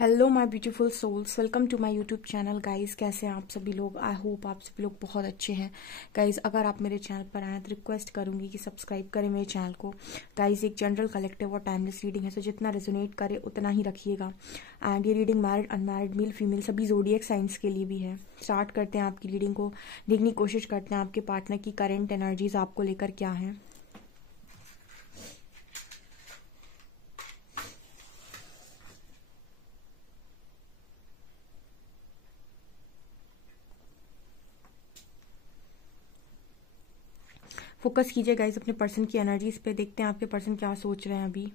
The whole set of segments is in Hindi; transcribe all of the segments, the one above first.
Hello my beautiful souls, welcome to my YouTube channel. Guys, कैसे हैं आप सभी लोग? आई होप आप सभी लोग बहुत अच्छे हैं। गाइस, अगर आप मेरे चैनल पर आए तो रिक्वेस्ट करूंगी कि सब्सक्राइब करें मेरे चैनल को। गाइस, एक जनरल कलेक्टिव और टाइमलेस रीडिंग है, तो जितना रेजोनेट करे उतना ही रखिएगा। एंड ये reading married, unmarried, male female सभी ज़ोडिएक साइंस के लिए भी है। स्टार्ट करते हैं आपकी रीडिंग को। देखने की कोशिश करते हैं आपके पार्टनर की करेंट एनर्जीज आपको लेकर क्या है। फोकस कीजिए गाइस अपने पर्सन की एनर्जीज पे। देखते हैं आपके पर्सन क्या सोच रहे हैं अभी।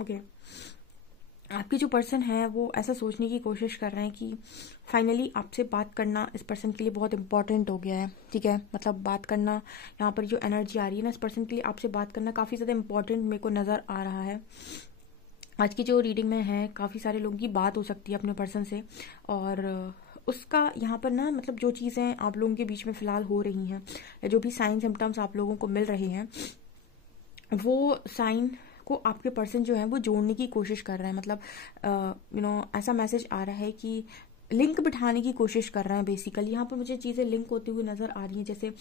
ओके, आपके जो पर्सन है वो ऐसा सोचने की कोशिश कर रहे हैं कि फाइनली आपसे बात करना इस पर्सन के लिए बहुत इंपॉर्टेंट हो गया है। ठीक है, मतलब बात करना, यहाँ पर जो एनर्जी आ रही है ना, इस पर्सन के लिए आपसे बात करना काफ़ी ज़्यादा इंपॉर्टेंट मेरे को नज़र आ रहा है। आज की जो रीडिंग में है, काफ़ी सारे लोगों की बात हो सकती है अपने पर्सन से, और उसका यहाँ पर ना, मतलब जो चीज़ें आप लोगों के बीच में फ़िलहाल हो रही हैं, या जो भी साइन सिम्टम्स आप लोगों को मिल रहे हैं, वो साइन को आपके पर्सन जो है वो जोड़ने की कोशिश कर रहे हैं। मतलब ऐसा मैसेज आ रहा है कि लिंक बिठाने की कोशिश कर रहे हैं। बेसिकली यहाँ पर मुझे चीज़ें लिंक होती हुई नज़र आ रही हैं, जैसे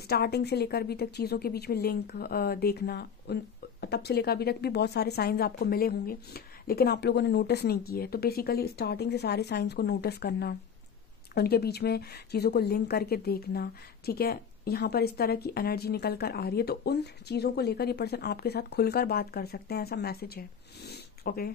स्टार्टिंग से लेकर अभी तक चीज़ों के बीच में लिंक देखना। उन तब से लेकर अभी तक भी बहुत सारे साइंस आपको मिले होंगे, लेकिन आप लोगों ने नोटिस नहीं किए। तो बेसिकली स्टार्टिंग से सारे साइंस को नोटिस करना, उनके बीच में चीज़ों को लिंक करके देखना। ठीक है, यहाँ पर इस तरह की एनर्जी निकल कर आ रही है, तो उन चीज़ों को लेकर ये पर्सन आपके साथ खुलकर बात कर सकते हैं, ऐसा मैसेज है। ओके,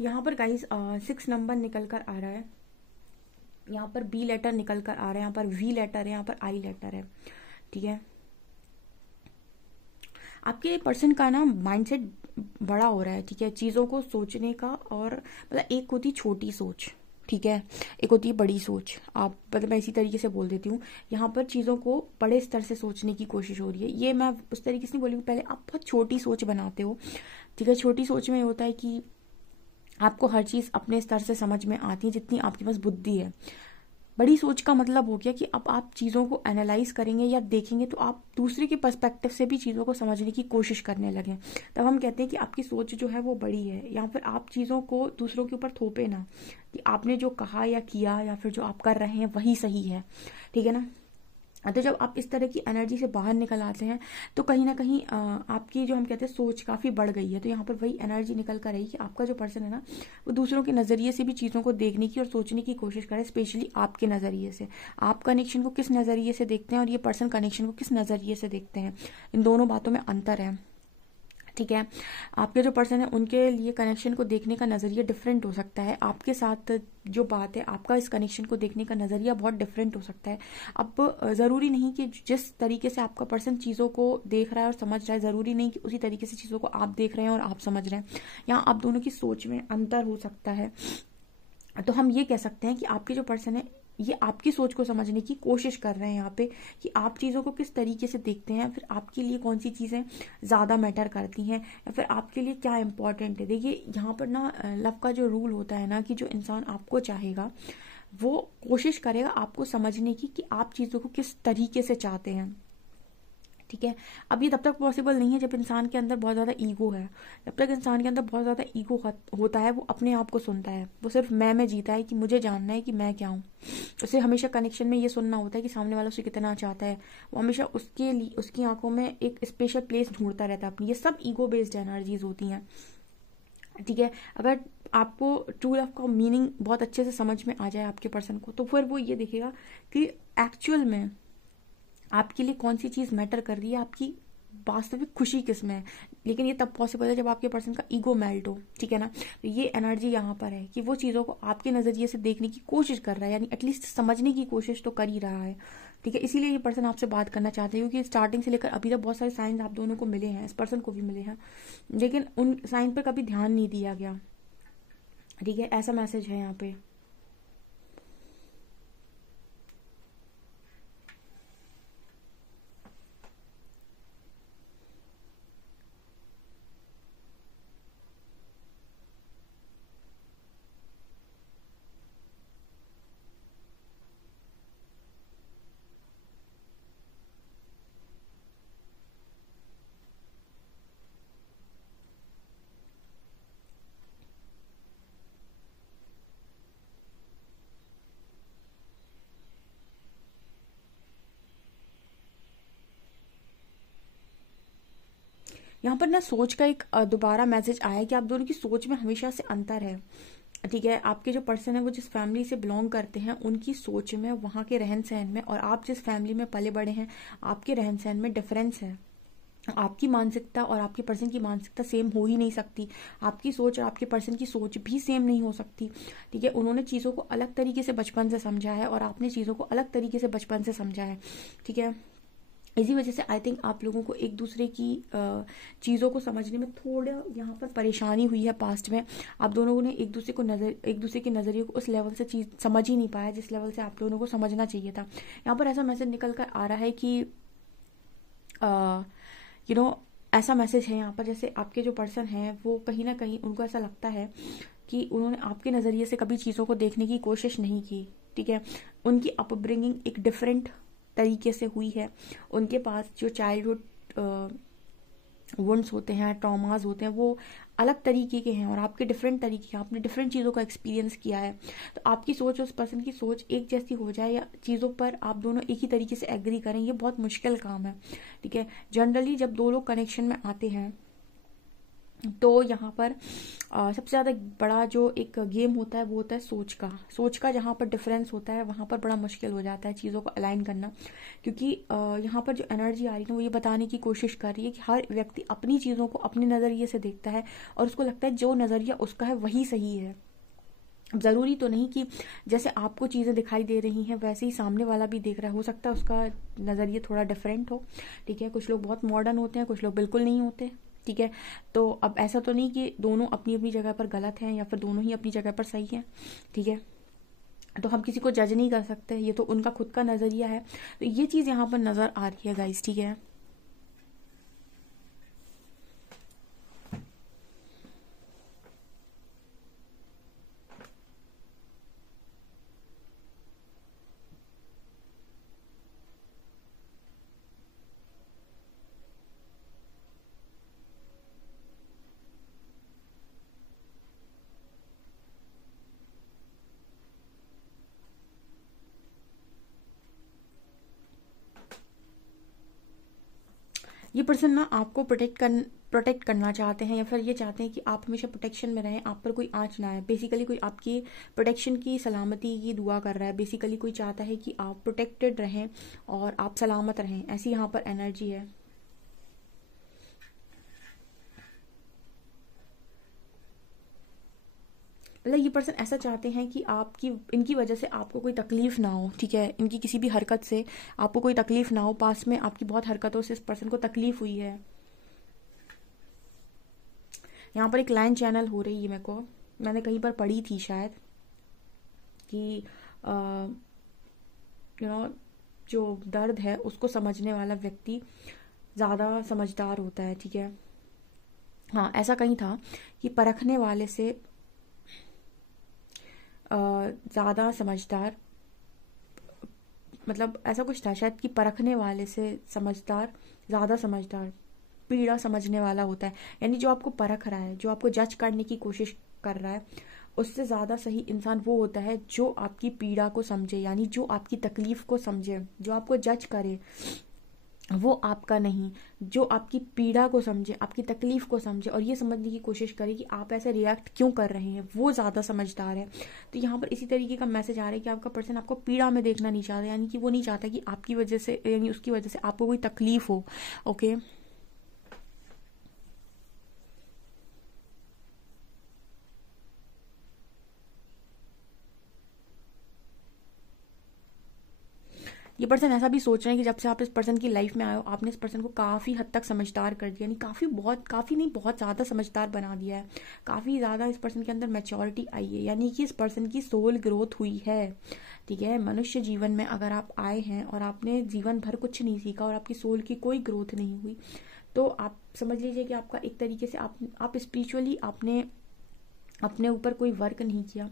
यहाँ पर गाइस 6 नंबर निकल कर आ रहा है। यहाँ पर बी लेटर निकल कर आ रहा है, यहाँ पर वी लेटर है, यहाँ पर आई लेटर है। ठीक है, आपके पर्सन का ना माइंडसेट बड़ा हो रहा है। ठीक है, चीज़ों को सोचने का, और मतलब एक होती छोटी सोच, ठीक है, एक होती है बड़ी सोच। आप मतलब मैं इसी तरीके से बोल देती हूँ, यहाँ पर चीज़ों को बड़े स्तर से सोचने की कोशिश हो रही है। ये मैं उस तरीके से नहीं बोली, पहले आप बहुत छोटी सोच बनाते हो। ठीक है, छोटी सोच में ये होता है कि आपको हर चीज़ अपने स्तर से समझ में आती है जितनी आपके पास बुद्धि है। बड़ी सोच का मतलब हो गया कि अब आप चीज़ों को एनालाइज करेंगे या देखेंगे तो आप दूसरे के पर्सपेक्टिव से भी चीज़ों को समझने की कोशिश करने लगें। तब हम कहते हैं कि आपकी सोच जो है वो बड़ी है। यहाँ पर आप चीज़ों को दूसरों के ऊपर थोपे ना कि आपने जो कहा या किया या फिर जो आप कर रहे हैं वही सही है। ठीक है ना? तो जब आप इस तरह की एनर्जी से बाहर निकल आते हैं तो कहीं ना कहीं आपकी जो हम कहते हैं सोच काफ़ी बढ़ गई है। तो यहाँ पर वही एनर्जी निकल कर रही कि आपका जो पर्सन है ना, वो दूसरों के नज़रिए से भी चीज़ों को देखने की और सोचने की कोशिश करे, स्पेशली आपके नज़रिए से। आप कनेक्शन को किस नज़रिए से देखते हैं और ये पर्सन कनेक्शन को किस नज़रिए से देखते हैं, इन दोनों बातों में अंतर है। ठीक है, आपके जो पर्सन है उनके लिए कनेक्शन को देखने का नज़रिया डिफरेंट हो सकता है। आपके साथ जो बात है, आपका इस कनेक्शन को देखने का नज़रिया बहुत डिफरेंट हो सकता है। अब ज़रूरी नहीं कि जिस तरीके से आपका पर्सन चीज़ों को देख रहा है और समझ रहा है, ज़रूरी नहीं कि उसी तरीके से चीज़ों को आप देख रहे हैं और आप समझ रहे हैं। यहाँ आप दोनों की सोच में अंतर हो सकता है। तो हम ये कह सकते हैं कि आपके जो पर्सन है ये आपकी सोच को समझने की कोशिश कर रहे हैं यहाँ पे, कि आप चीज़ों को किस तरीके से देखते हैं, फिर आपके लिए कौन सी चीज़ें ज़्यादा मैटर करती हैं, या फिर आपके लिए क्या इंपॉर्टेंट है। देखिए, यहाँ पर ना लव का जो रूल होता है ना, कि जो इंसान आपको चाहेगा वो कोशिश करेगा आपको समझने की कि आप चीज़ों को किस तरीके से चाहते हैं। ठीक है। अब ये तब तक पॉसिबल नहीं है जब इंसान के अंदर बहुत ज़्यादा ईगो है। जब तक इंसान के अंदर बहुत ज़्यादा ईगो होता है, वो अपने आप को सुनता है, वो सिर्फ मैं में जीता है कि मुझे जानना है कि मैं क्या हूँ। उसे हमेशा कनेक्शन में ये सुनना होता है कि सामने वाला उसे कितना चाहता है। वो हमेशा उसके लिए उसकी आंखों में एक स्पेशल प्लेस ढूंढता रहता है अपनी। ये सब ईगो बेस्ड एनर्जीज होती हैं, ठीक है। अगर आपको ट्रू लव का मीनिंग बहुत अच्छे से समझ में आ जाए आपके पर्सन को, तो फिर वो ये देखेगा कि एक्चुअल में आपके लिए कौन सी चीज़ मैटर कर रही है, आपकी वास्तविक खुशी किस में है। लेकिन ये तब पॉसिबल है जब आपके पर्सन का ईगो मेल्ट हो, ठीक है ना। तो ये एनर्जी यहाँ पर है कि वो चीज़ों को आपके नज़रिए से देखने की कोशिश कर रहा है, यानी एटलीस्ट समझने की कोशिश तो कर ही रहा है, ठीक है। इसीलिए ये पर्सन आपसे बात करना चाहते हैं, क्योंकि स्टार्टिंग से लेकर अभी तक बहुत सारे साइंस आप दोनों को मिले हैं, इस पर्सन को भी मिले हैं, लेकिन उन साइन पर कभी ध्यान नहीं दिया गया, ठीक है। ऐसा मैसेज है यहाँ पे। यहाँ पर ना सोच का एक दोबारा मैसेज आया है कि आप दोनों की सोच में हमेशा से अंतर है, ठीक है। आपके जो पर्सन है वो जिस फैमिली से बिलोंग करते हैं, उनकी सोच में, वहाँ के रहन सहन में, और आप जिस फैमिली में पले बड़े हैं, आपके रहन सहन में डिफरेंस है। आपकी मानसिकता और आपके पर्सन की मानसिकता सेम हो ही नहीं सकती। आपकी सोच और आपके पर्सन की सोच भी सेम नहीं हो सकती, ठीक है। उन्होंने चीज़ों को अलग तरीके से बचपन से समझा है और आपने चीज़ों को अलग तरीके से बचपन से समझा है, ठीक है। इसी वजह से आई थिंक आप लोगों को एक दूसरे की चीज़ों को समझने में थोड़ा यहाँ पर परेशानी हुई है पास्ट में। आप दोनों ने एक दूसरे के नज़रिए को उस लेवल से चीज़ समझ ही नहीं पाया जिस लेवल से आप लोगों को समझना चाहिए था। यहाँ पर ऐसा मैसेज निकल कर आ रहा है कि यू नो ऐसा मैसेज है यहाँ पर, जैसे आपके जो पर्सन हैं वो कहीं ना कहीं उनको ऐसा लगता है कि उन्होंने आपके नज़रिए से कभी चीज़ों को देखने की कोशिश नहीं की, ठीक है। उनकी अपब्रिंगिंग एक डिफरेंट तरीके से हुई है। उनके पास जो चाइल्डहुड वुंड्स होते हैं, ट्रॉमास होते हैं, वो अलग तरीके के हैं और आपके डिफरेंट तरीके के, आपने डिफरेंट चीज़ों का एक्सपीरियंस किया है। तो आपकी सोच और उस पर्सन की सोच एक जैसी हो जाए या चीज़ों पर आप दोनों एक ही तरीके से एग्री करें, ये बहुत मुश्किल काम है, ठीक है। जनरली जब दो लोग कनेक्शन में आते हैं तो यहाँ पर सबसे ज़्यादा बड़ा जो एक गेम होता है वो होता है सोच का जहाँ पर डिफरेंस होता है वहाँ पर बड़ा मुश्किल हो जाता है चीज़ों को अलाइन करना, क्योंकि यहाँ पर जो एनर्जी आ रही है वो ये बताने की कोशिश कर रही है कि हर व्यक्ति अपनी चीज़ों को अपने नज़रिए से देखता है और उसको लगता है जो नज़रिया उसका है वही सही है। ज़रूरी तो नहीं कि जैसे आपको चीज़ें दिखाई दे रही हैं वैसे ही सामने वाला भी देख रहा है, हो सकता है उसका नज़रिया थोड़ा डिफरेंट हो, ठीक है। कुछ लोग बहुत मॉडर्न होते हैं, कुछ लोग बिल्कुल नहीं होते, ठीक है। तो अब ऐसा तो नहीं कि दोनों अपनी अपनी जगह पर गलत हैं या फिर दोनों ही अपनी जगह पर सही हैं, ठीक है। तो हम किसी को जज नहीं कर सकते, ये तो उनका खुद का नज़रिया है। तो ये चीज़ यहाँ पर नज़र आ रही है गाइस, ठीक है। ये पर्सन ना आपको प्रोटेक्ट करना चाहते हैं या फिर ये चाहते हैं कि आप हमेशा प्रोटेक्शन में रहें, आप पर कोई आँच ना आए। बेसिकली कोई आपकी प्रोटेक्शन की, सलामती की दुआ कर रहा है। बेसिकली कोई चाहता है कि आप प्रोटेक्टेड रहें और आप सलामत रहें, ऐसी यहाँ पर एनर्जी है। मतलब ये पर्सन ऐसा चाहते हैं कि आपकी, इनकी वजह से आपको कोई तकलीफ ना हो, ठीक है। इनकी किसी भी हरकत से आपको कोई तकलीफ ना हो। पास में आपकी बहुत हरकतों से इस पर्सन को तकलीफ हुई है। यहाँ पर एक लाइन चैनल हो रही है, मेरे को, मैंने कहीं पर पढ़ी थी शायद कि जो दर्द है उसको समझने वाला व्यक्ति ज़्यादा समझदार होता है, ठीक है। हाँ, ऐसा कहीं था कि परखने वाले से ज़्यादा समझदार मतलब ऐसा कुछ था शायद कि परखने वाले से समझदार ज़्यादा समझदार पीड़ा समझने वाला होता है। यानी जो आपको परख रहा है, जो आपको जज करने की कोशिश कर रहा है, उससे ज़्यादा सही इंसान वो होता है जो आपकी पीड़ा को समझे, यानी जो आपकी तकलीफ को समझे। जो आपको जज करे वो आपका नहीं, जो आपकी पीड़ा को समझे, आपकी तकलीफ को समझे और ये समझने की कोशिश करे कि आप ऐसे रिएक्ट क्यों कर रहे हैं, वो ज़्यादा समझदार है। तो यहाँ पर इसी तरीके का मैसेज आ रहा है कि आपका पर्सन आपको पीड़ा में देखना नहीं चाहता, यानी कि वो नहीं चाहता कि आपकी वजह से, यानी उसकी वजह से आपको कोई तकलीफ हो। ओके, ये पर्सन ऐसा भी सोच रहे हैं कि जब से आप इस पर्सन की लाइफ में आए हो, आपने इस पर्सन को काफ़ी हद तक समझदार कर दिया, यानी काफ़ी नहीं, बहुत ज़्यादा समझदार बना दिया है। काफ़ी ज़्यादा इस पर्सन के अंदर मैच्योरिटी आई है, यानी कि इस पर्सन की सोल ग्रोथ हुई है। ठीक है, मनुष्य जीवन में अगर आप आए हैं और आपने जीवन भर कुछ नहीं सीखा और आपकी सोल की कोई ग्रोथ नहीं हुई, तो आप समझ लीजिए कि आपका एक तरीके से आप स्पिरिचुअली आपने अपने ऊपर कोई वर्क नहीं किया।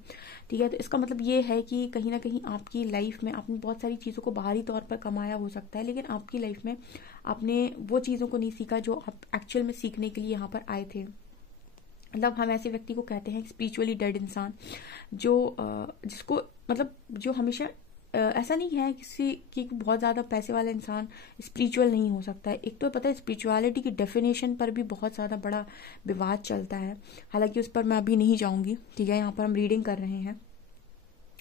ठीक है, तो इसका मतलब ये है कि कहीं ना कहीं आपकी लाइफ में आपने बहुत सारी चीज़ों को बाहरी तौर पर कमाया हो सकता है, लेकिन आपकी लाइफ में आपने वो चीज़ों को नहीं सीखा जो आप एक्चुअल में सीखने के लिए यहाँ पर आए थे। मतलब हम ऐसे व्यक्ति को कहते हैं स्पिरिचुअली डेड इंसान, जो जिसको मतलब जो हमेशा ऐसा नहीं है किसी कि बहुत ज़्यादा पैसे वाला इंसान स्पिरिचुअल नहीं हो सकता है। एक तो पता है स्पिरिचुअलिटी की डेफिनेशन पर भी बहुत ज़्यादा बड़ा विवाद चलता है, हालांकि उस पर मैं अभी नहीं जाऊंगी। ठीक है, यहाँ पर हम रीडिंग कर रहे हैं,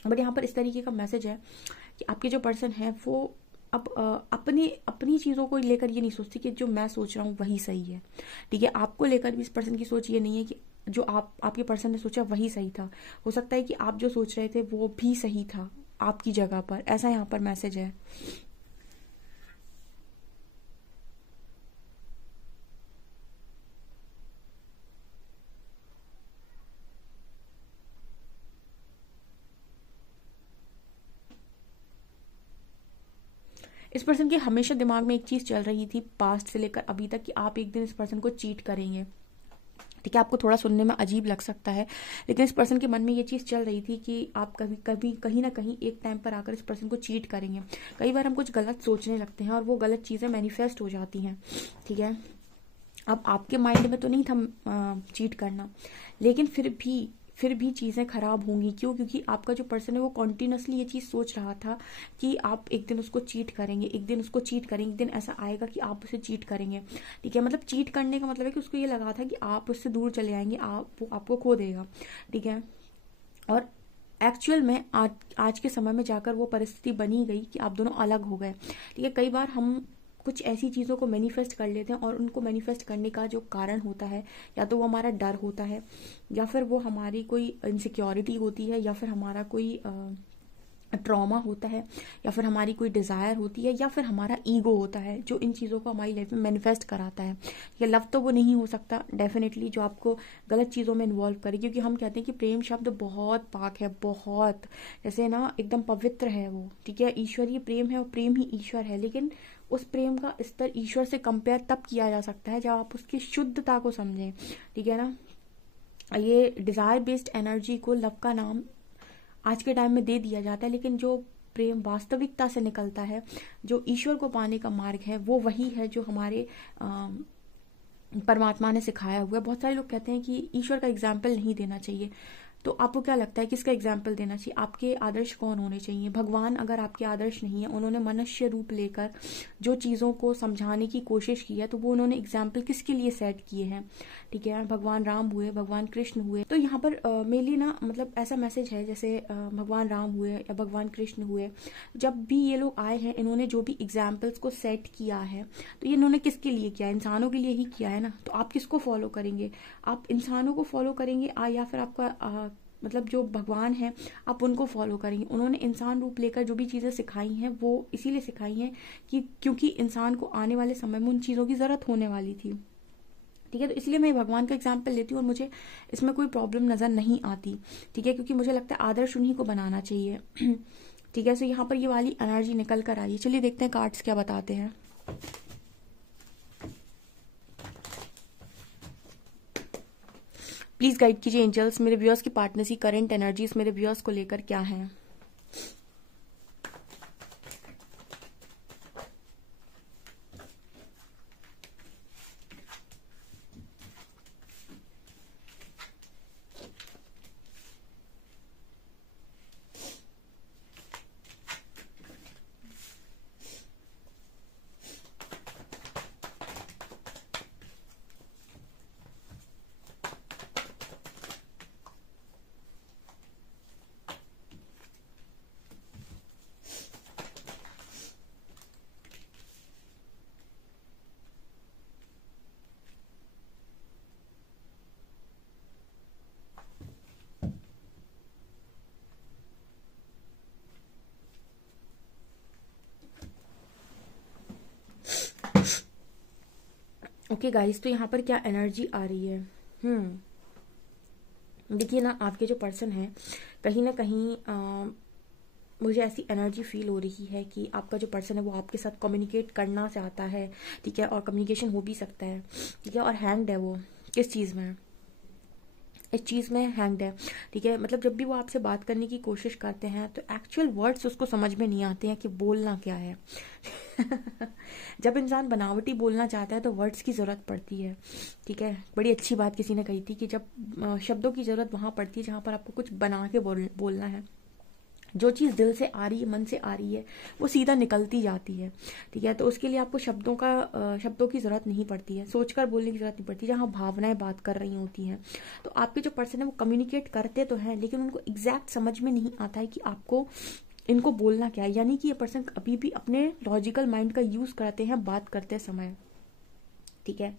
बट यहाँ पर इस तरीके का मैसेज है कि आपके जो पर्सन है वो अब अपनी अपनी चीज़ों को लेकर ये नहीं सोचती कि जो मैं सोच रहा हूँ वही सही है। ठीक है, आपको लेकर भी इस पर्सन की सोच ये नहीं है कि जो आपके पर्सन ने सोचा वही सही था। हो सकता है कि आप जो सोच रहे थे वो भी सही था आपकी जगह पर, ऐसा यहाँ पर मैसेज है। इस पर्सन के हमेशा दिमाग में एक चीज चल रही थी पास्ट से लेकर अभी तक कि आप एक दिन इस पर्सन को चीट करेंगे। ठीक है, आपको थोड़ा सुनने में अजीब लग सकता है, लेकिन इस पर्सन के मन में ये चीज़ चल रही थी कि आप कभी कभी कहीं ना कहीं एक टाइम पर आकर इस पर्सन को चीट करेंगे। कई बार हम कुछ गलत सोचने लगते हैं और वो गलत चीज़ें मैनिफेस्ट हो जाती हैं। ठीक है, अब आपके माइंड में तो नहीं था चीट करना, लेकिन फिर भी चीज़ें खराब होंगी। क्यों? क्योंकि आपका जो पर्सन है वो कॉन्टिन्यूसली ये चीज़ सोच रहा था कि आप एक दिन उसको चीट करेंगे, एक दिन उसको चीट करेंगे, एक दिन ऐसा आएगा कि आप उसे चीट करेंगे। ठीक है, मतलब चीट करने का मतलब है कि उसको ये लगा था कि आप उससे दूर चले आएंगे, वो आपको खो देगा। ठीक है, और एक्चुअल में आज के समय में जाकर वो परिस्थिति बनी गई कि आप दोनों अलग हो गए। ठीक है, कई बार हम कुछ ऐसी चीज़ों को मैनिफेस्ट कर लेते हैं और उनको मैनिफेस्ट करने का जो कारण होता है, या तो वो हमारा डर होता है, या फिर वो हमारी कोई इनसिक्योरिटी होती है, या फिर हमारा कोई ट्रॉमा होता है, या फिर हमारी कोई डिज़ायर होती है, या फिर हमारा ईगो होता है जो इन चीज़ों को हमारी लाइफ में मैनिफेस्ट कराता है। ये लव तो वो नहीं हो सकता डेफिनेटली जो आपको गलत चीज़ों में इन्वॉल्व करे, क्योंकि हम कहते हैं कि प्रेम शब्द बहुत पाक है, बहुत जैसे ना एकदम पवित्र है वो। ठीक है, ईश्वरीय प्रेम है और प्रेम ही ईश्वर है, लेकिन उस प्रेम का स्तर ईश्वर से कंपेयर तब किया जा सकता है जब आप उसकी शुद्धता को समझें। ठीक है ना, ये डिज़ायर बेस्ड एनर्जी को लव का नाम आज के टाइम में दे दिया जाता है, लेकिन जो प्रेम वास्तविकता से निकलता है, जो ईश्वर को पाने का मार्ग है, वो वही है जो हमारे परमात्मा ने सिखाया हुआ है। बहुत सारे लोग कहते हैं कि ईश्वर का एग्जाम्पल नहीं देना चाहिए, तो आपको क्या लगता है किसका एग्जाम्पल देना चाहिए? आपके आदर्श कौन होने चाहिए? भगवान अगर आपके आदर्श नहीं है, उन्होंने मनुष्य रूप लेकर जो चीज़ों को समझाने की कोशिश की है, तो वो उन्होंने एग्जाम्पल किसके लिए सेट किए हैं? ठीक है, भगवान राम हुए, भगवान कृष्ण हुए। तो यहाँ पर मेनली ना मतलब ऐसा मैसेज है जैसे भगवान राम हुए या भगवान कृष्ण हुए, जब भी ये लोग आए हैं, इन्होंने जो भी एग्जाम्पल्स को सेट किया है, तो ये इन्होंने किसके लिए किया है? इंसानों के लिए ही किया है ना। तो आप किसको फॉलो करेंगे? आप इंसानों को फॉलो करेंगे या फिर आपका मतलब जो भगवान है आप उनको फॉलो करेंगे? उन्होंने इंसान रूप लेकर जो भी चीज़ें सिखाई हैं वो इसीलिए सिखाई हैं कि क्योंकि इंसान को आने वाले समय में उन चीज़ों की ज़रूरत होने वाली थी। ठीक है, तो इसलिए मैं भगवान का एग्जाम्पल लेती हूँ और मुझे इसमें कोई प्रॉब्लम नज़र नहीं आती। ठीक है, क्योंकि मुझे लगता है आदर्श उन्हीं को बनाना चाहिए। ठीक है, सो यहाँ पर ये वाली एनर्जी निकल कर आई है। चलिए देखते हैं कार्ड्स क्या बताते हैं। प्लीज गाइड कीजिए एंजल्स, मेरे व्यूअर्स की पार्टनर्स की करंट एनर्जीज मेरे व्यूअर्स को लेकर क्या है। ओके गाइस, तो यहाँ पर क्या एनर्जी आ रही है? देखिए ना, आपके जो पर्सन है कहीं ना कहीं मुझे ऐसी एनर्जी फील हो रही है कि आपका जो पर्सन है वो आपके साथ कम्युनिकेट करना चाहता है, ठीक है, और कम्युनिकेशन हो भी सकता है, ठीक है। और हैंग्ड है वो, किस चीज़ में? इस चीज़ में हैंग्ड है, ठीक है। मतलब जब भी वो आपसे बात करने की कोशिश करते हैं तो एक्चुअल वर्ड्स उसको समझ में नहीं आते हैं कि बोलना क्या है। जब इंसान बनावटी बोलना चाहता है तो वर्ड्स की ज़रूरत पड़ती है, ठीक है। बड़ी अच्छी बात किसी ने कही थी कि जब शब्दों की ज़रूरत वहाँ पड़ती है जहाँ पर आपको कुछ बना के बोलना है। जो चीज़ दिल से आ रही है, मन से आ रही है, वो सीधा निकलती जाती है, ठीक है। तो उसके लिए आपको शब्दों की ज़रूरत नहीं पड़ती है, सोचकर बोलने की ज़रूरत नहीं पड़ती। जहाँ भावनाएं बात कर रही होती हैं तो आपके जो पर्सन है वो कम्युनिकेट करते तो हैं, लेकिन उनको एग्जैक्ट समझ में नहीं आता है कि आपको इनको बोलना क्या है। यानी कि ये पर्सन अभी भी अपने लॉजिकल माइंड का यूज़ करते हैं बात करते समय, ठीक है।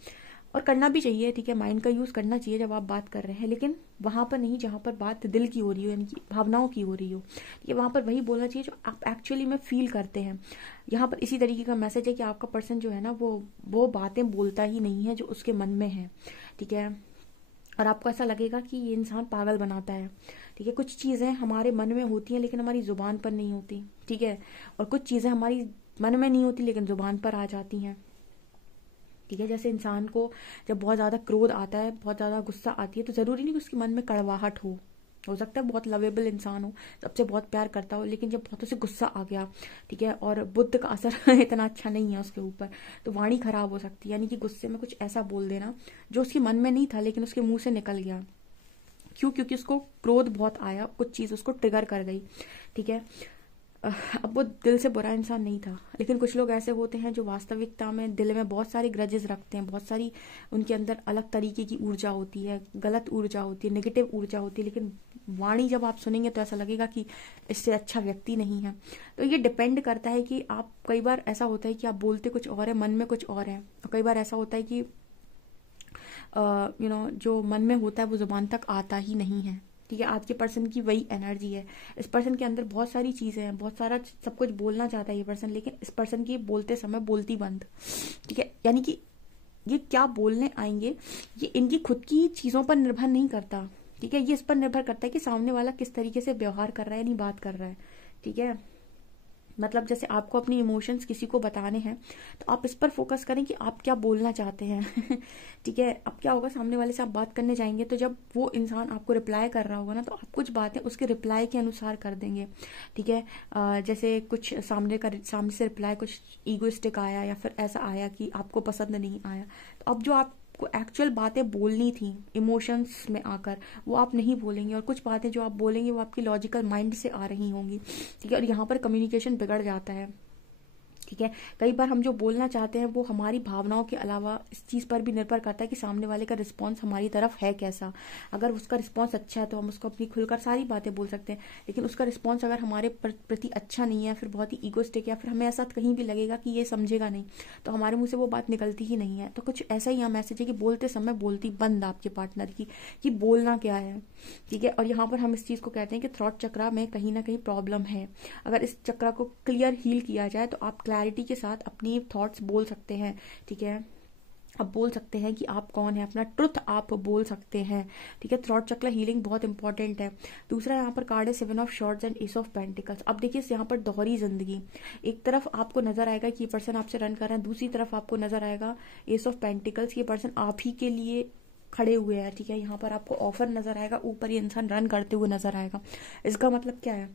और करना भी चाहिए, ठीक है, माइंड का यूज़ करना चाहिए जब आप बात कर रहे हैं, लेकिन वहाँ पर नहीं जहाँ पर बात दिल की हो रही हो, यानी कि भावनाओं की हो रही हो, ठीक है। वहाँ पर वही बोलना चाहिए जो आप एक्चुअली में फील करते हैं। यहाँ पर इसी तरीके का मैसेज है कि आपका पर्सन जो है ना वो बातें बोलता ही नहीं है जो उसके मन में है, ठीक है। और आपको ऐसा लगेगा कि ये इंसान पागल बनाता है, ठीक है। कुछ चीज़ें हमारे मन में होती हैं लेकिन हमारी जुबान पर नहीं होती, ठीक है। और कुछ चीज़ें हमारी मन में नहीं होती लेकिन जुबान पर आ जाती हैं, ठीक है। जैसे इंसान को जब बहुत ज़्यादा क्रोध आता है, बहुत ज़्यादा गुस्सा आती है, तो ज़रूरी नहीं कि उसके मन में कड़वाहट हो सकता है बहुत लवेबल इंसान हो, सबसे बहुत प्यार करता हो, लेकिन जब बहुत उसे गुस्सा आ गया, ठीक है, और बुद्ध का असर इतना अच्छा नहीं है उसके ऊपर, तो वाणी खराब हो सकती है। यानी कि गुस्से में कुछ ऐसा बोल देना जो उसके मन में नहीं था लेकिन उसके मुंह से निकल गया। क्यों? क्योंकि उसको क्रोध बहुत आया, कुछ चीज़ उसको ट्रिगर कर गई, ठीक है। अब वो दिल से बुरा इंसान नहीं था, लेकिन कुछ लोग ऐसे होते हैं जो वास्तविकता में दिल में बहुत सारी ग्रजेस रखते हैं, बहुत सारी उनके अंदर अलग तरीके की ऊर्जा होती है, गलत ऊर्जा होती है, नेगेटिव ऊर्जा होती है, लेकिन वाणी जब आप सुनेंगे तो ऐसा लगेगा कि इससे अच्छा व्यक्ति नहीं है। तो ये डिपेंड करता है कि आप, कई बार ऐसा होता है कि आप बोलते कुछ और है, मन में कुछ और है, और कई बार ऐसा होता है कि जो मन में होता है वो जुबान तक आता ही नहीं है, ठीक है। आपके पर्सन की वही एनर्जी है। इस पर्सन के अंदर बहुत सारी चीज़ें हैं, बहुत सारा सब कुछ बोलना चाहता है ये पर्सन, लेकिन इस पर्सन की बोलते समय बोलती बंद, ठीक है। यानी कि ये क्या बोलने आएंगे ये इनकी खुद की चीज़ों पर निर्भर नहीं करता, ठीक है। ये इस पर निर्भर करता है कि सामने वाला किस तरीके से व्यवहार कर रहा है, नहीं बात कर रहा है, ठीक है। मतलब जैसे आपको अपनी इमोशंस किसी को बताने हैं तो आप इस पर फोकस करें कि आप क्या बोलना चाहते हैं। ठीक है। अब क्या होगा, सामने वाले से आप बात करने जाएंगे तो जब वो इंसान आपको रिप्लाई कर रहा होगा ना, तो आप कुछ बातें उसके रिप्लाई के अनुसार कर देंगे, ठीक है। जैसे कुछ सामने से रिप्लाई कुछ ईगोइस्टिक आया या फिर ऐसा आया कि आपको पसंद नहीं आया, तो अब जो आप को एक्चुअल बातें बोलनी थी इमोशंस में आकर, वो आप नहीं बोलेंगे, और कुछ बातें जो आप बोलेंगे वो आपकी लॉजिकल माइंड से आ रही होंगी, ठीक है। और यहाँ पर कम्युनिकेशन बिगड़ जाता है, ठीक है। कई बार हम जो बोलना चाहते हैं वो हमारी भावनाओं के अलावा इस चीज़ पर भी निर्भर करता है कि सामने वाले का रिस्पॉन्स हमारी तरफ है कैसा। अगर उसका रिस्पॉन्स अच्छा है तो हम उसको अपनी खुलकर सारी बातें बोल सकते हैं, लेकिन उसका रिस्पॉन्स अगर हमारे प्रति अच्छा नहीं है, फिर बहुत ही ईगोस्टिक, या फिर हमें ऐसा कहीं भी लगेगा कि ये समझेगा नहीं, तो हमारे मुंह से वो बात निकलती ही नहीं है। तो कुछ ऐसा ही यहाँ मैसेज है कि बोलते समय बोलती बंद आपके पार्टनर की, कि बोलना क्या है, ठीक है। और यहाँ पर हम इस चीज़ को कहते हैं कि थ्रॉट चक्रा में कहीं ना कहीं प्रॉब्लम है। अगर इस चक्रा को क्लियर हील किया जाए तो आप क्लैरिटी के साथ अपनी थॉट्स बोल सकते हैं, ठीक है। आप बोल सकते हैं कि आप कौन है, अपना ट्रुथ आप बोल सकते हैं, ठीक है। थ्रॉट चक्र हीलिंग बहुत इंपॉर्टेंट है। दूसरा यहाँ पर कार्ड है 7 of shorts and S of pentacles. अब देखिए यहाँ पर दोहरी जिंदगी, एक तरफ आपको नजर आएगा कि ये पर्सन आपसे रन कर रहा है, दूसरी तरफ आपको नजर आएगा एस ऑफ पेंटिकल्स, ये पर्सन आप ही के लिए खड़े हुए हैं, ठीक है। यहाँ पर आपको ऑफर नजर आएगा, ऊपर ये इंसान रन करते हुए नजर आएगा। इसका मतलब क्या है,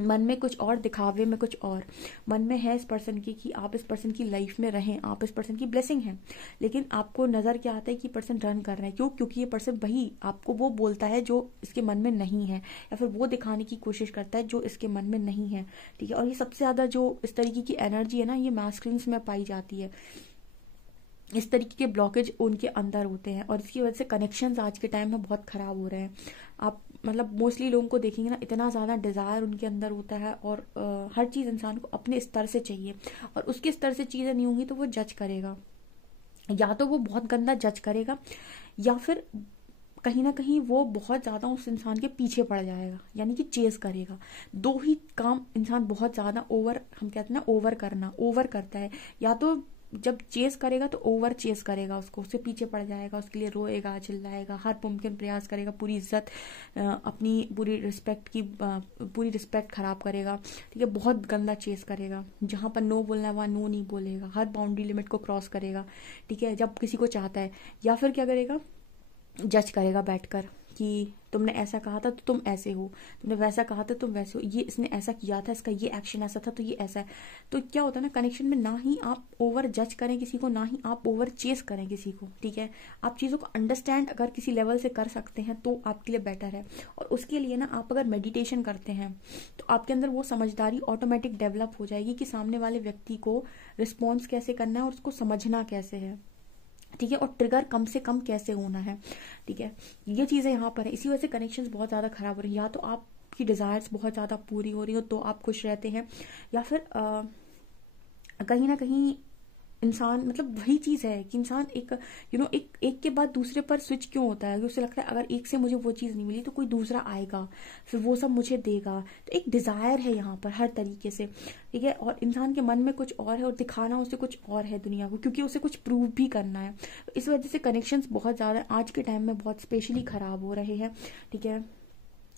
मन में कुछ और, दिखावे में कुछ और। मन में है इस पर्सन की कि आप इस पर्सन की लाइफ में रहें, आप इस पर्सन की ब्लेसिंग हैं, लेकिन आपको नजर क्या आता है कि पर्सन रन कर रहा है। क्यों? क्योंकि ये पर्सन वही आपको वो बोलता है जो इसके मन में नहीं है, या फिर वो दिखाने की कोशिश करता है जो इसके मन में नहीं है, ठीक है। और ये सबसे ज्यादा जो इस तरीके की एनर्जी है ना, ये मैस्कुलिन्स में पाई जाती है। इस तरीके के ब्लॉकेज उनके अंदर होते हैं, और इसकी वजह से कनेक्शंस आज के टाइम में बहुत खराब हो रहे हैं। आप मतलब मोस्टली लोगों को देखेंगे ना, इतना ज़्यादा डिज़ायर उनके अंदर होता है, और हर चीज़ इंसान को अपने स्तर से चाहिए, और उसके स्तर से चीज़ें नहीं होंगी तो वो जज करेगा, या तो वो बहुत गंदा जज करेगा, या फिर कहीं ना कहीं वो बहुत ज़्यादा उस इंसान के पीछे पड़ जाएगा, यानी कि चेज करेगा। दो ही काम इंसान बहुत ज़्यादा ओवर, हम कहते हैं ना ओवर करना, ओवर करता है। या तो जब चेस करेगा तो ओवर चेस करेगा उसको, उससे पीछे पड़ जाएगा, उसके लिए रोएगा, चिल्लाएगा, हर मुमकिन प्रयास करेगा, पूरी इज्जत, अपनी पूरी रिस्पेक्ट खराब करेगा, ठीक है। बहुत गंदा चेस करेगा, जहाँ पर नो बोलना है वहाँ नो नहीं बोलेगा, हर बाउंड्री लिमिट को क्रॉस करेगा, ठीक है, जब किसी को चाहता है। या फिर क्या करेगा, जज करेगा बैठकर कि तुमने ऐसा कहा था तो तुम ऐसे हो, तुमने वैसा कहा था तुम वैसे हो, ये इसने ऐसा किया था, इसका ये एक्शन ऐसा था तो ये ऐसा है। तो क्या होता है ना, कनेक्शन में ना ही आप ओवर जज करें किसी को, ना ही आप ओवर चेस करें किसी को, ठीक है। आप चीज़ों को अंडरस्टैंड अगर किसी लेवल से कर सकते हैं तो आपके लिए बेटर है। और उसके लिए ना आप अगर मेडिटेशन करते हैं तो आपके अंदर वो समझदारी ऑटोमेटिक डेवलप हो जाएगी कि सामने वाले व्यक्ति को रिस्पॉन्स कैसे करना है और उसको समझना कैसे है, ठीक है, और ट्रिगर कम से कम कैसे होना है, ठीक है। ये चीज़ें यहाँ पर है, इसी वजह से कनेक्शंस बहुत ज़्यादा खराब हो रही है। या तो आपकी डिज़ायर्स बहुत ज़्यादा पूरी हो रही हो तो आप खुश रहते हैं, या फिर कहीं ना कहीं इंसान, मतलब वही चीज़ है कि इंसान एक एक के बाद दूसरे पर स्विच क्यों होता है, कि उसे लगता है अगर एक से मुझे वो चीज़ नहीं मिली तो कोई दूसरा आएगा, फिर वो सब मुझे देगा। तो एक डिज़ायर है यहाँ पर हर तरीके से, ठीक है। और इंसान के मन में कुछ और है और दिखाना उसे कुछ और है दुनिया को, क्योंकि उसे कुछ प्रूव भी करना है। तो इस वजह से कनेक्शंस बहुत ज़्यादा आज के टाइम में बहुत स्पेशली ख़राब हो रहे हैं, ठीक है।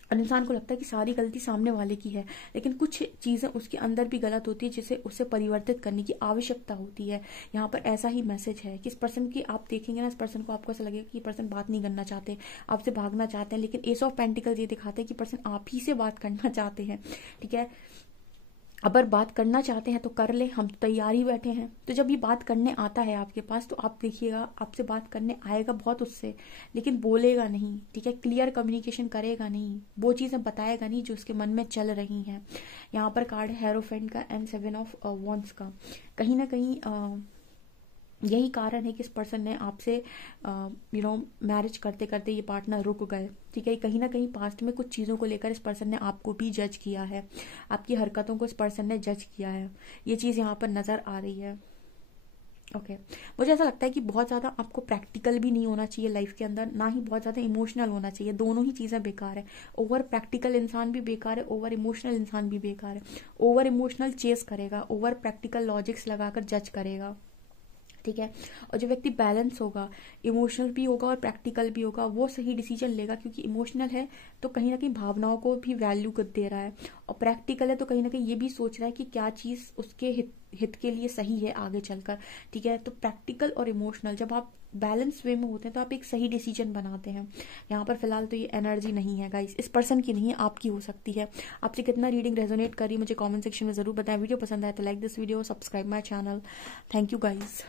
और इंसान को लगता है कि सारी गलती सामने वाले की है, लेकिन कुछ चीज़ें उसके अंदर भी गलत होती है जिसे उसे परिवर्तित करने की आवश्यकता होती है। यहाँ पर ऐसा ही मैसेज है कि इस पर्सन की आप देखेंगे ना, इस पर्सन को आपको ऐसा लगेगा कि ये पर्सन बात नहीं करना चाहते, आपसे भागना चाहते हैं, लेकिन एस ऑफ पेंटिकल्स ये दिखाते हैं कि पर्सन आप ही से बात करना चाहते हैं, ठीक है। अगर बात करना चाहते हैं तो कर ले, हम तो तैयार ही बैठे हैं। तो जब ये बात करने आता है आपके पास तो आप देखिएगा आपसे बात करने आएगा बहुत उससे, लेकिन बोलेगा नहीं, ठीक है, क्लियर कम्युनिकेशन करेगा नहीं, वो चीज़ें बताएगा नहीं जो उसके मन में चल रही हैं। यहाँ पर कार्ड है हेरोफेंट का एंड 7 ऑफ वॉन्ड्स का। कहीं ना कहीं यही कारण है कि इस पर्सन ने आपसे मैरिज करते करते ये पार्टनर रुक गए, ठीक है। कहीं ना कहीं पास्ट में कुछ चीज़ों को लेकर इस पर्सन ने आपको भी जज किया है, आपकी हरकतों को इस पर्सन ने जज किया है, ये चीज़ यहाँ पर नज़र आ रही है। ओके मुझे ऐसा लगता है कि बहुत ज़्यादा आपको प्रैक्टिकल भी नहीं होना चाहिए लाइफ के अंदर, ना ही बहुत ज़्यादा इमोशनल होना चाहिए, दोनों ही चीज़ें बेकार है। ओवर प्रैक्टिकल इंसान भी बेकार है, ओवर इमोशनल इंसान भी बेकार है। ओवर इमोशनल चेस करेगा, ओवर प्रैक्टिकल लॉजिक्स लगाकर जज करेगा, ठीक है। और जो व्यक्ति बैलेंस होगा, इमोशनल भी होगा और प्रैक्टिकल भी होगा, वो सही डिसीजन लेगा, क्योंकि इमोशनल है तो कहीं ना कहीं भावनाओं को भी वैल्यू दे रहा है, और प्रैक्टिकल है तो कहीं ना कहीं ये भी सोच रहा है कि क्या चीज़ उसके हित के लिए सही है आगे चलकर, ठीक है। तो प्रैक्टिकल और इमोशनल जब आप बैलेंस वे में होते हैं तो आप एक सही डिसीजन बनाते हैं। यहाँ पर फिलहाल तो ये एनर्जी नहीं है गाइस, इस पर्सन की नहीं है, आपकी हो सकती है। आपसे कितना रीडिंग रेजोनेट करी मुझे कमेंट सेक्शन में जरूर बताएं। वीडियो पसंद आए तो like this video, subscribe my channel. Thank you guys.